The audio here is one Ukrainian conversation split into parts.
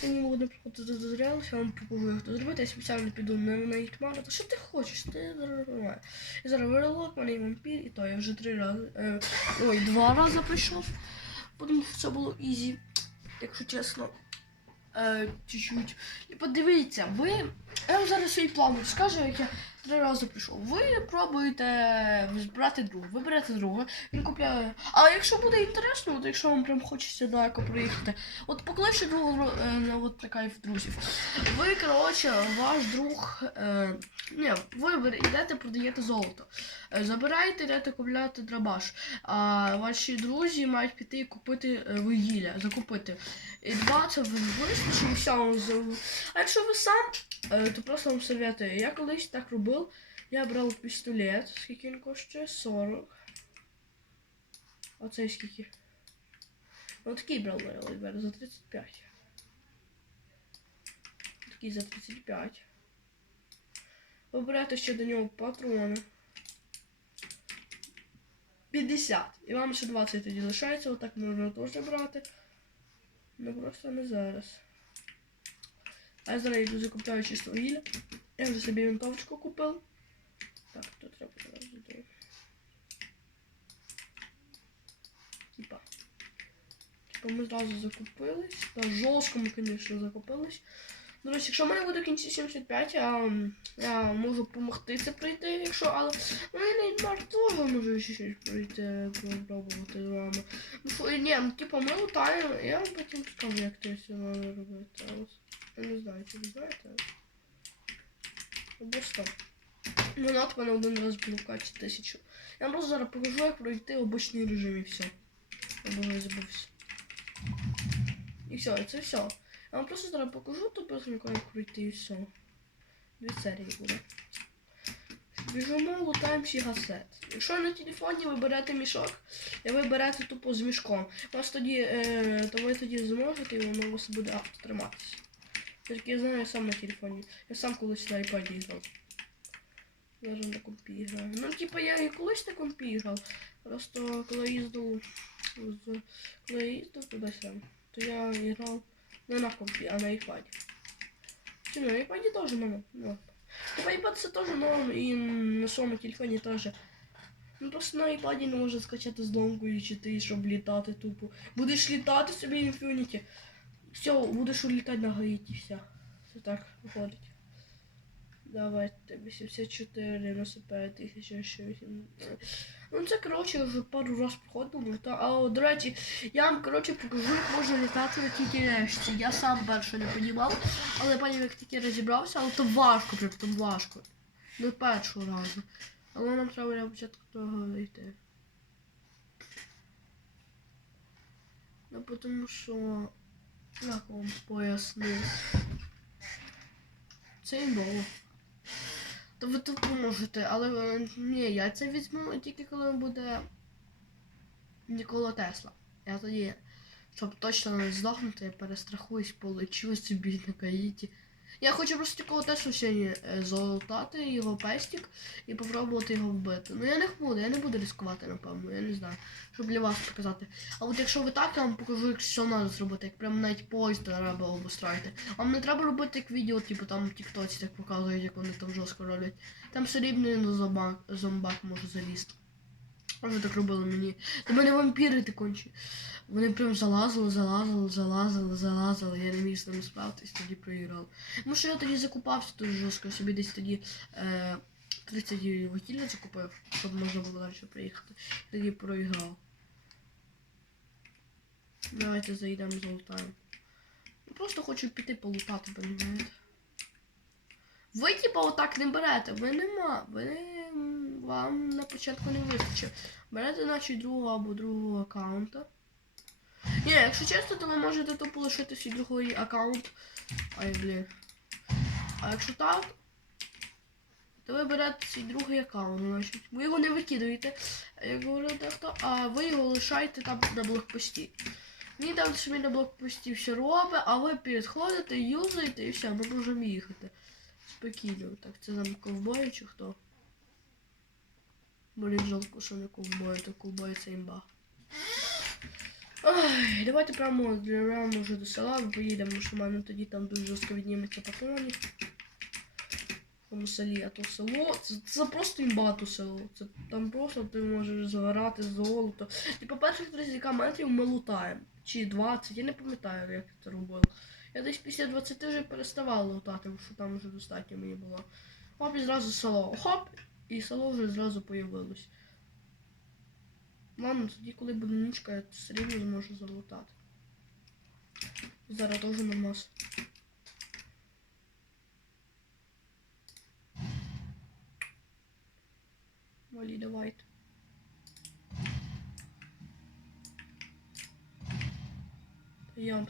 це не можна приходити до зряду, я вам покажу, як це зробити. Я спеціально піду на, на Ітмана. Та що ти хочеш? Ти нормально. І зараз виролок, мене і вампір, і то я вже три рази. Е, ой, два рази прийшов. Що це було ізі, якщо чесно. Е, чуть-чуть. І подивіться, ви. Я вам зараз свій план розкажу, як я три рази прийшов. Ви пробуєте збирати друга. Ви берете друга, він купляє. А якщо буде інтересно, от якщо вам прям хочеться далеко проїхати, от покличте другого е, от така друзів. Ви, коротше, ваш друг. Е, ні, ви йдете, продаєте золото. Е, забираєте, йдете купляти драбаш. А ваші друзі мають піти і купити е, вугілля, закупити. І два це ви вистачить, і все А якщо ви сам, е, то просто вам советую. Я колись так робив. Я брав пістолет, скільки він коштує? 40. Оцей скільки? Ну такий брав на Оливер за 35. Такий за 35. Ви ще до нього патрони. 50. І вам ще 20 тоді лишається, отак можна теж брати. Ну просто не зараз. А я зараз йду закупляю чисто вугілля. Я вже собі винтовочку купив. Так, тут треба зараз зайти. Типа. Типа ми зразу закупились. Та жорстко ми, звісно, закупились. До речі, якщо в мене буде кінці 75, я, я можу допомогти це пройти, якщо, але ну і Неймар теж може ще щось пройти, попробувати з вами. Ну що, ні, ну типа ми лутаємо, я вам потім скажу, як це все робити. Я не знаю, чи ви знаєте. Або що. Ну, над мене один раз було качати тисячу. Я вам просто зараз покажу, як пройти обичний режим і все. Або не забувся. І все, і це все. Я вам просто зараз покажу, то просто як пройти і все. Дві серії буде. Біжимо, лутаємо всі гасет. Якщо на телефоні ви берете мішок, і ви берете тупо з мішком, у вас тоді, е, то ви тоді зможете і воно у вас буде автотриматися. Тільки я знаю я сам на телефоні. Я сам колись на iPad грав. Зараз на компі граю. Ну, типа я і колись на компі грав. Просто коли їздив з- коли я їздив туди сам, то я грав не на компі, а на iPad. Чи на iPad теж норм. Ну. Типа iPad це теж норм і на своєму телефоні теж. Ну просто на iPad не можна скачати зломку і чити, щоб літати тупо. Будеш літати собі Infinity. Все, будеш улітати на Гаїті, все. Це так виходить. Давайте 84, 95, 1008. Ну це коротше вже пару раз проходило, ну та. А до речі, я вам коротше покажу, як можна літати на тільки решті. Я сам перше не понімав, але потім як тільки розібрався, але то важко, прям там важко. Не першого разу. Але нам треба для початку того вийти. Ну тому що. Як вам пояснив? Це імбово. То ви тут поможете, але е, ні, я це візьму тільки коли буде Нікола Тесла. Я тоді, щоб точно не здохнути, я перестрахуюсь, полечу собі на каїті. Я хочу просто Нікола Теслу сьогодні е, залутати його пестик і попробувати його вбити. Ну я не буду, я не буду ризикувати, напевно, я не знаю, щоб для вас показати. А от якщо ви так, я вам покажу, як що треба зробити, як прям навіть поїзд треба обустроїти. Вам не треба робити як відео, типу там Тіктоці так показують, як вони там жорстко роблять. Там все рівно на зомбак може залізти. Вже так робили мені. До мене вампіри ти кончі. Вони прям залазили, залазили, залазили, залазили. Я не міг з ними справитись, тоді проіграв. Ну що я тоді закупався дуже жорстко, собі десь тоді е, 30 вугілля закупив, щоб можна було далі приїхати. Тоді проіграв. Давайте зайдемо золотаємо. Просто хочу піти полутати, понімаєте? Ви типа отак не берете, ви нема, ви м, вам на початку не вистачить. Берете наче другого або другого аккаунта. Ні, якщо чесно, то ви можете тупо лишити свій другий аккаунт. Ай, блін. А якщо так, то ви берете свій другий аккаунт, значить. Ви його не викидуєте, як говорив дехто, а ви його лишаєте там на блокпості. Він там собі на блокпості все робить, а ви підходите, юзаєте і все, ми можемо їхати. Спокійно. Так, це там ковбої чи хто? Блін, жалко, що не ковбої, то ковбої це імба. Ай, давайте прямо прямо вже до села поїдемо, що в мене тоді там дуже жорстко відніметься патронів. В тому селі, а то село. Це, це просто імбату село. Це там просто ти можеш загорати золото. По перших 30 метрів ми лутаємо. Чи 20, я не пам'ятаю, як це робили. Я десь після 20 вже переставав лутати, тому що там вже достатньо мені було. Хоп, і зразу село. Хоп! І село вже зразу появилось. Ладно, тоді, коли буде нічка, я все зможу залутати. Зараз теж нормас. Валі, давайте. Я.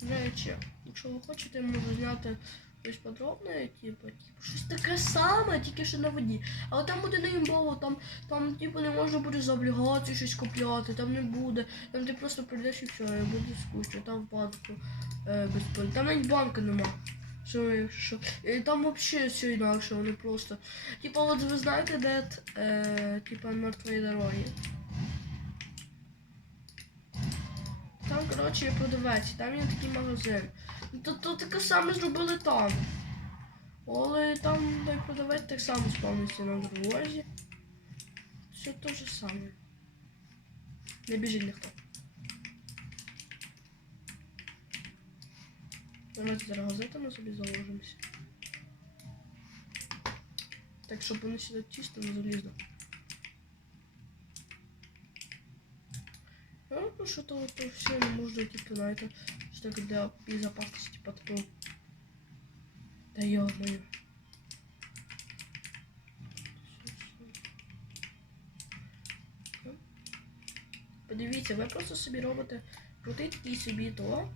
До речі, якщо ви хочете, можу зняти щось подробне, типу, типу, щось таке саме, тільки що на воді. Але там буде не імбово, там, там типу, не можна буде за облігації щось купляти, там не буде. Там ти просто прийдеш і все, і буде скучно, там банку е, безплатно. Там навіть банка нема. Що, якщо. І там взагалі все інакше, вони просто. Типа, от ви знаєте, де е, типа мертвої дороги. Там, коротше, продавець, там є такий магазин. То, то таке саме зробили там. Але там той продавець так само спавнився на дорозі. Все те ж саме. Не біжить ніхто. Давайте зараз газетами собі заложимося. Так, щоб вони сюди чисто не залізли. Ну, що то, то все не можна, типу, на это, что для безопасности подпол. Да ё-моё. Подивіться, ви просто собі робите крутий такий собі то.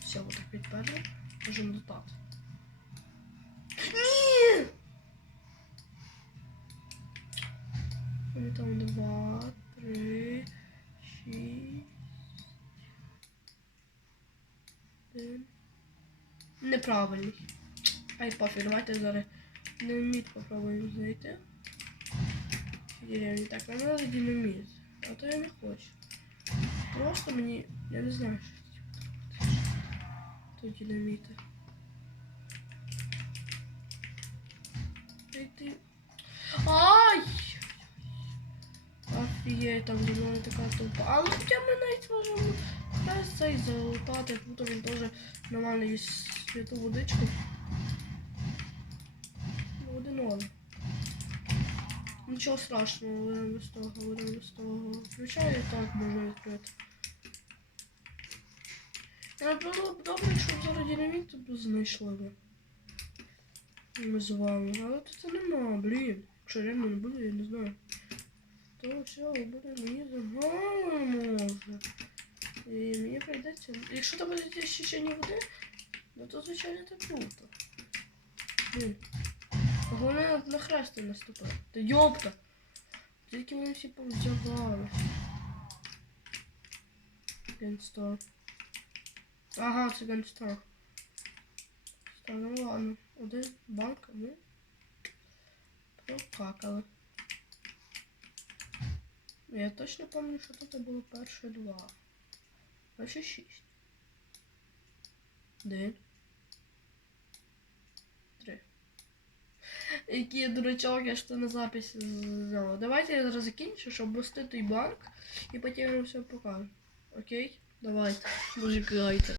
Все, вот так підперли. Можемо лутати. Неправильний. Ай, пофіг, давайте зараз динаміт попробуємо знайти. Деревні. Так, нам треба динаміт. А то я не хочу. Просто мені. Я не знаю, що це. Тут ти. Ай! Офігеть, там зі мною така тупа. Але хоча ми навіть можемо без цей залутати. Тут він теж нормально є святу водичку. Ну, Один он. Нічого страшного, говоримо без того, говоримо без того. Включаю і так можу відкрити. Я було б добре, якщо б зараз динаміт тут знайшли б. Ми з вами. Але тут це нема, блін. Якщо реально не буде, я не знаю. То все, буде мені загально може. І мені прийдеться. Якщо там буде ще не води, ну то звичайно це круто. Головне на хрести наступати. Та йопта! Тільки вони всі повздягались. Генстор. Ага, це Генстор. Так, ладно. Один банк, ми прокакали. Я точно пам'ятаю, що тут було перше два. Перше шість. Один. Три. Який я дурачок, я ж на записі зняла. Давайте я зараз закінчу, щоб той банк і потім все покажу. Окей? Давайте. Дуже грайте.